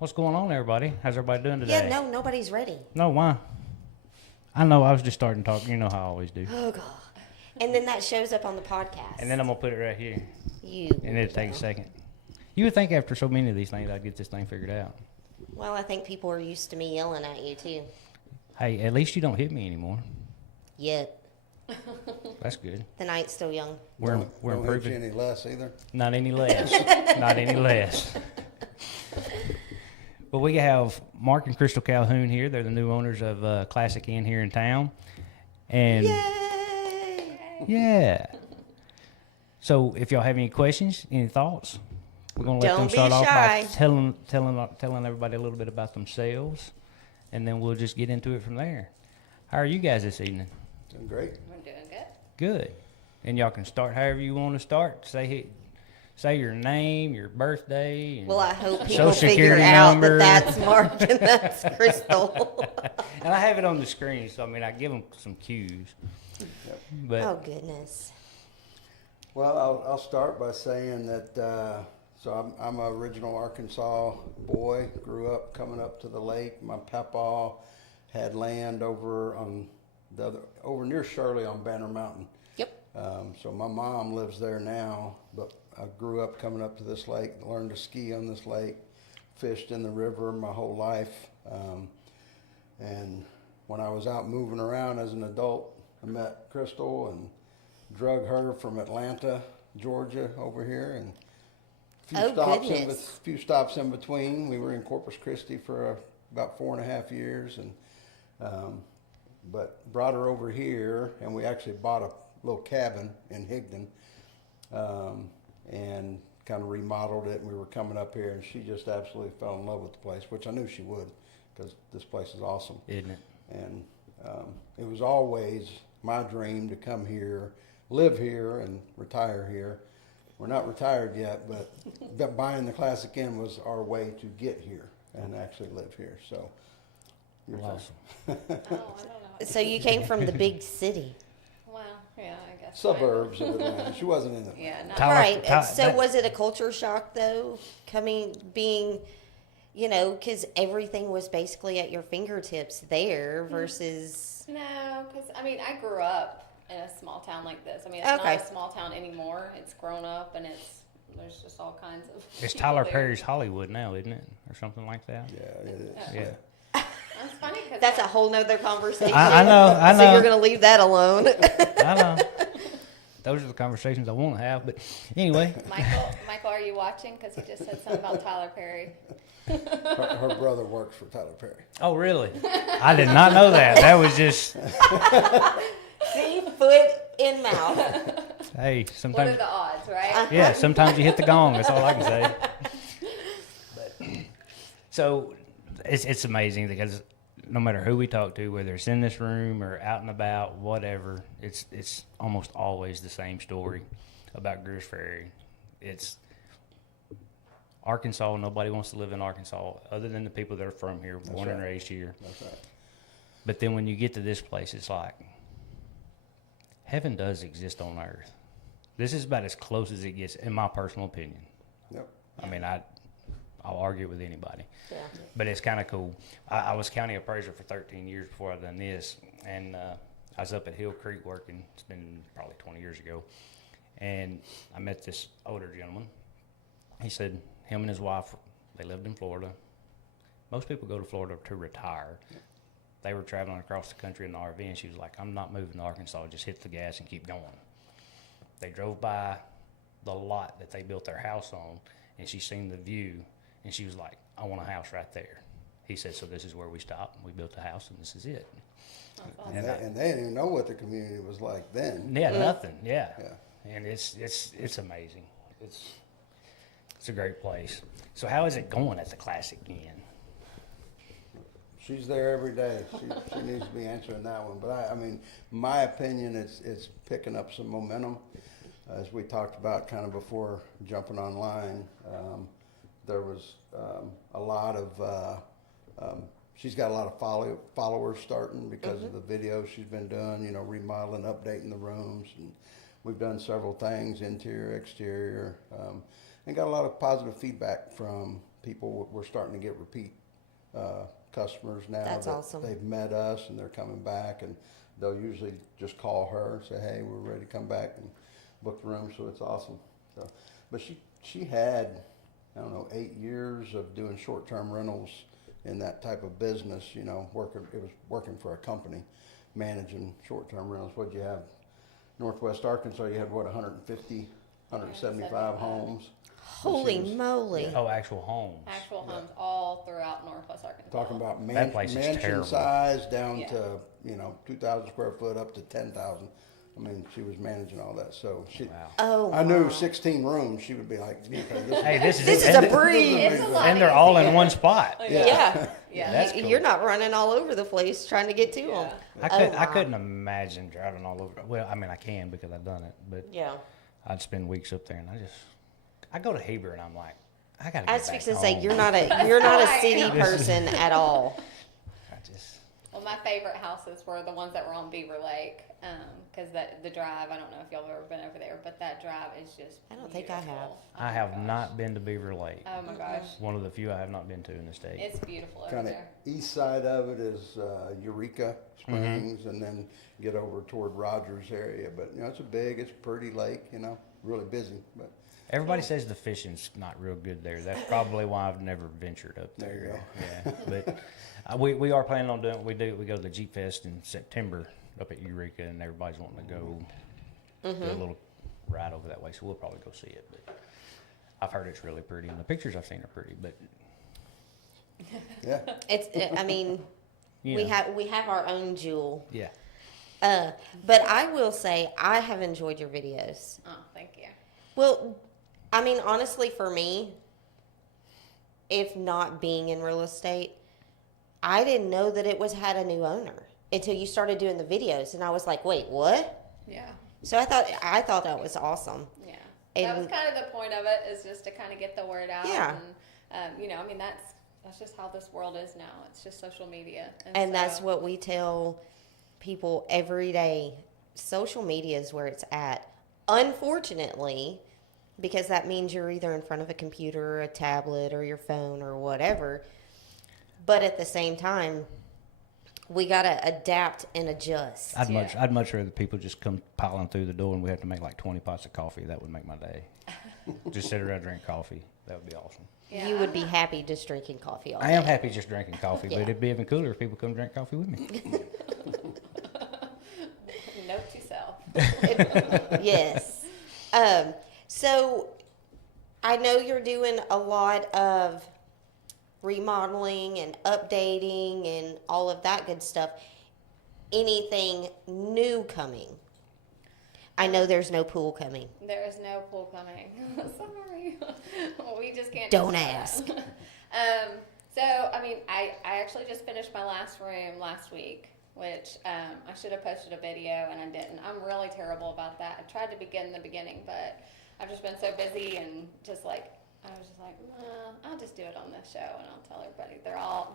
What's going on, everybody? How's everybody doing today? Yeah, no, nobody's ready. No, why? I know, I was just starting to talk. You know how I always do. Oh, God. And then that shows up on the podcast. And then I'm going to put it right here. You. And it'll take a second. You would think after so many of these things, I'd get this thing figured out. Well, I think people are used to me yelling at you, too. Hey, at least you don't hit me anymore. Yet. That's good. The night's still young. We're Don't improving. hit you any less either. Not any less. Not any less. Well, we have Mark and Crystal Calhoun here. They're the new owners of Classic Inn here in town. And Yay! yeah. So if y'all have any questions, any thoughts, we're going to let them start off by telling everybody a little bit about themselves, and then we'll just get into it from there. How are you guys this evening? Doing great. I'm doing good. Good. And y'all can start however you want to start. Say your name, your birthday. And Well, I hope people Social figure Security out number. that that's Mark and that's Crystal. And I have it on the screen, so I mean, I give them some cues. Yep. But Oh, goodness. Well, I'll start by saying that, so I'm an original Arkansas boy, grew up coming up to the lake. My papa had land over on over near Shirley on Banner Mountain. Yep. So my mom lives there now, but I grew up coming up to this lake, learned to ski on this lake, fished in the river my whole life. And when I was out moving around as an adult, I met Crystal and drug her from Atlanta, Georgia, over here, and few stops in between. We were in Corpus Christi for about 4.5 years, and but brought her over here, and we actually bought a little cabin in Higdon, and kind of remodeled it. And we were coming up here, and she just absolutely fell in love with the place, which I knew she would, because this place is awesome, isn't it? and it was always my dream to come here, live here, and retire here. We're not retired yet, but buying the Classic Inn was our way to get here and actually live here. So, Awesome. Oh, I don't know. So you came from the big city. Well, yeah, I guess. Suburbs of Atlanta. She wasn't in the. Yeah, not Tyler- Right. Ty- So that- was it a culture shock, though, being, because everything was basically at your fingertips there versus... No, because, I mean, I grew up in a small town like this. I mean, it's Okay. not a small town anymore. It's grown up, and there's just all kinds of It's people Tyler there. Perry's Hollywood now, isn't it? Or something like that? Yeah, it is. Yeah. That's funny because That's a whole nother conversation. I know. So you're going to leave that alone. I know. Those are the conversations I want to have. But anyway, Michael, are you watching? Because he just said something about Tyler Perry. Her brother works for Tyler Perry. oh, really? I did not know that. That was just, See, foot in mouth. hey, What are sometimes, the odds, right? yeah, sometimes you hit the gong. That's all I can say. But, so it's amazing because no matter who we talk to, whether it's in this room or out and about, whatever, it's almost always the same story about Greer's Ferry. It's Arkansas. Nobody wants to live in Arkansas other than the people that are from here, born and right. raised here. That's right. But then when you get to this place, it's like heaven does exist on earth. This is about as close as it gets, in my personal opinion. Yep. I mean, I'll argue with anybody. Yeah. But it's kind of cool. I was county appraiser for 13 years before I done this, and I was up at Hill Creek working. It's been probably 20 years ago, and I met this older gentleman. He said him and his wife, they lived in Florida. Most people go to Florida to retire. They were traveling across the country in the RV, and she was like, I'm not moving to Arkansas. Just hit the gas and keep going. They drove by the lot that they built their house on, and she seen the view, and she was like, I want a house right there. He said, so this is where we stopped. We built a house, and this is it. That's awesome. And they didn't even know what the community was like then. Yeah, nothing. Yeah. Yeah. And it's amazing. It's a great place. So how is it going at the Classic Inn? She's there every day. She needs to be answering that one. But I mean, my opinion, it's picking up some momentum. As we talked about kind of before jumping online, there was a lot of, she's got a lot of followers starting because of the videos she's been doing, remodeling, updating the rooms. And we've done several things, interior, exterior, and got a lot of positive feedback from we're starting to get repeat customers now. That's that awesome. They've met us and they're coming back, and they'll usually just call her and say, hey, we're ready to come back and book the room. So it's awesome. So, but she had, I don't know, 8 years of doing short-term rentals in that type of business. It was working for a company managing short-term rentals. What'd you have? Northwest Arkansas, you had what, 150, 175 homes? Holy was- moly. Oh, actual homes. Actual homes all throughout Northwest Arkansas. Talking about That place is mansion terrible. size down Yeah. to, 2,000 square foot up to 10,000. I mean, she was managing all that. So Wow. Oh, I knew wow. 16 rooms, she would be like, okay, Hey, this is This is and, a breeze. It's a lot and they're all in easier. one spot. Yeah. Yeah. That's cool. You're not running all over the place trying to get to them. Yeah. I wow. couldn't imagine driving all over. Well, I mean, I can because I've done it, but Yeah. I'd spend weeks up there, and I go to Heber, and I'm like, I gotta. I Get was back fixing to say home. you're not a Right. city person at all. I just. Well, my favorite houses were the ones that were on Beaver Lake, because the drive. I don't know if y'all have ever been over there, but that drive is just. I don't think I have. beautiful. Oh I my have gosh. not been to Beaver Lake. Oh my gosh, One of the few I have not been to in the state. it's beautiful over kind of there. east side of it is Eureka Springs, and then get over toward Rogers area. But, it's it's a pretty lake, really busy. But Everybody says the fishing's not real good there. That's probably why I've never ventured up There you there. Yeah, but we are planning on doing. We go to the Jeep Fest in September up at Eureka, and everybody's wanting to go do a little ride over that way. So we'll probably go see it. But I've heard it's really pretty, and the pictures I've seen are pretty. But yeah, I mean, you we know, have our own jewel. yeah. But I will say I have enjoyed your videos. Oh, thank you. Well, I mean, honestly, for me, if not being in real estate, I didn't know that it had a new owner until you started doing the videos, and I was like, wait, what? Yeah. So I thought that was awesome. Yeah, And- that was kind of the point of it, is just to kind of get the word out. Yeah. And, I mean, that's just how this world is now. It's just social media. And so, that's what we tell people every day. Social media is where it's at. Unfortunately, because that means you're either in front of a computer or a tablet or your phone or whatever. But at the same time, we got to adapt and adjust. I'd much rather people just come piling through the door, and we have to make like 20 pots of coffee. That would make my day. Just sit around and drink coffee. That would be awesome. Yeah, You would be happy just drinking coffee all I day. am happy just drinking coffee, Yeah. but it'd be even cooler if people come drink coffee with me. Note to self. Yes. So I know you're doing a lot of remodeling and updating and all of that good stuff. Anything new coming? I know there's no pool coming. There is no pool coming. Sorry. We just can't. Don't do that. ask. So, I mean, I actually just finished my last room last week, which I should have posted a video and I didn't. I'm really terrible about that. I tried to begin in the beginning, but I've just been so busy and just like, I was just like, nah, I'll just do it on this show and I'll tell everybody. They're all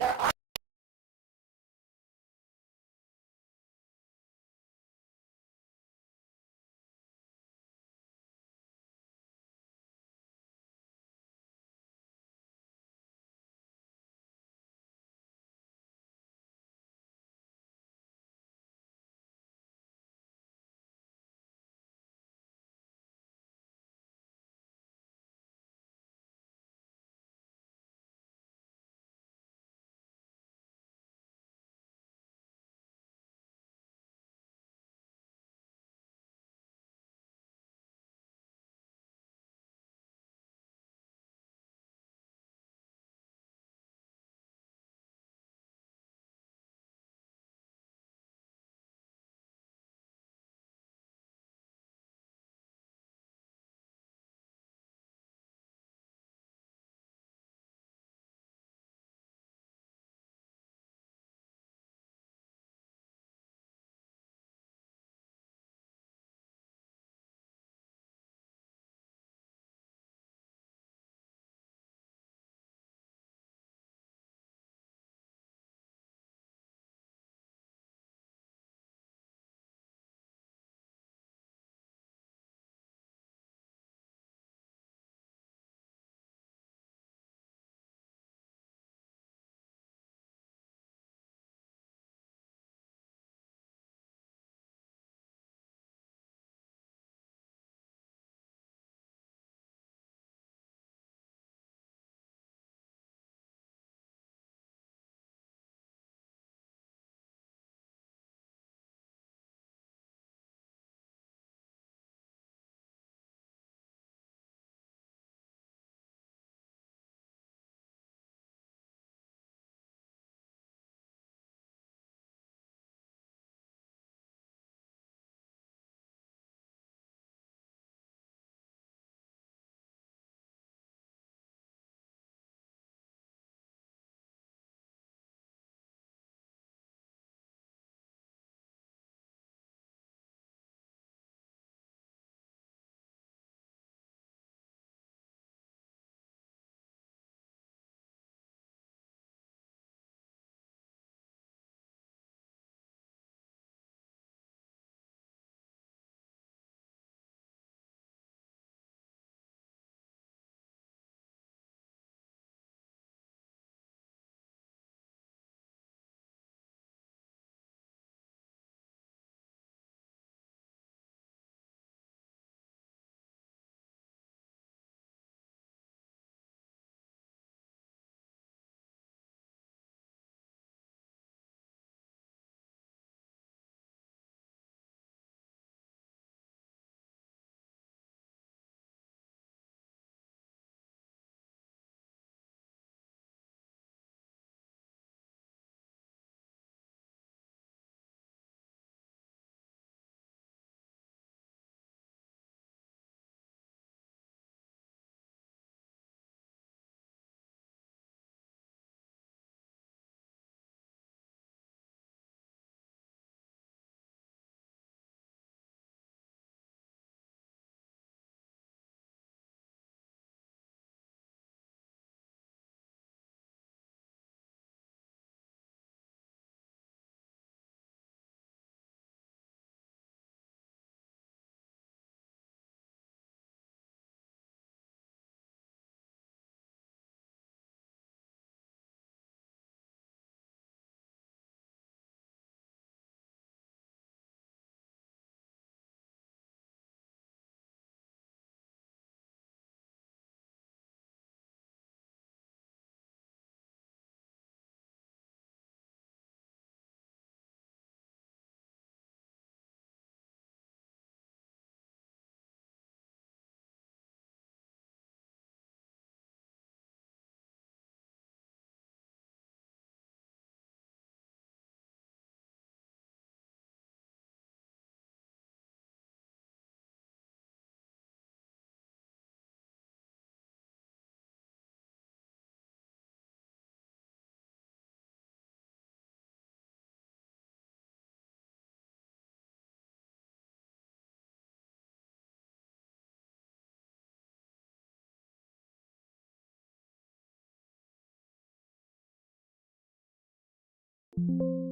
you.